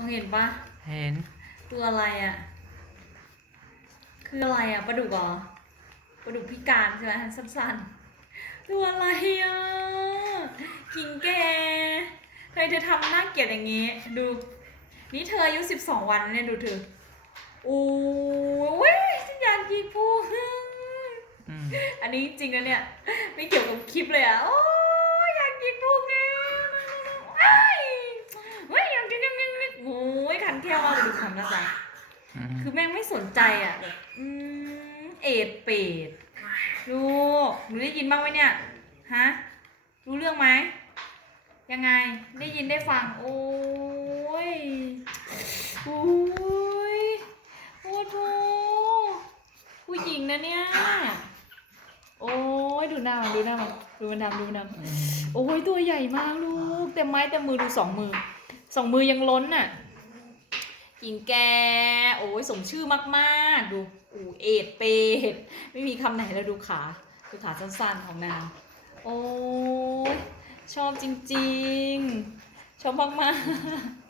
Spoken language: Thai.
มองเห็นปะเห็น ตัวอะไรอะ คืออะไรอะปลาดุกเหรอปลาดุกพิการใช่ไหมสั้นๆ ตัวอะไรอะกิงแกทำไมเธอทำน่าเกลียดอย่างนี้ ดู นี่เธออายุสิบสองวันเนี่ยดูเธอโอ้ยฉันอยากกินปูอืมอันนี้จริงนะเนี่ย ไม่เกี่ยวกับคลิปเลยอะ โอ้ยอยากกินปูเนี่ยไอ้ยเฮ้ยอยากกินยังไงโอ้ ยขันแก้วมากเลยดูทำหน้าตาอืมคือแม่งไม่สนใจอะแบบอืมเอ็ดเป็ดลูกหนูได้ยินบ้างไหมเนี่ยฮะรู้เรื่องไหมยังไงได้ยินได้ฟัง โอ้ยโอ้ยโอ้โหผู้หญิงนะเนี่ยโอ้ยดูหน้ามันดูหน้ามันดูมันทำดูมันทำโอ้ยตัวใหญ่มากลูกเต็มไม้เต็มมือดูสองมือสองมือยังล้นน่ะ หญิงแก โอ้ยสมชื่อมากๆ ดูอูเอ็ดเป็ดไม่มีคำไหนแล้วดูขา ดูขาสั้นๆของนาง โอ้ยชอบจริงๆ ชอบมากๆ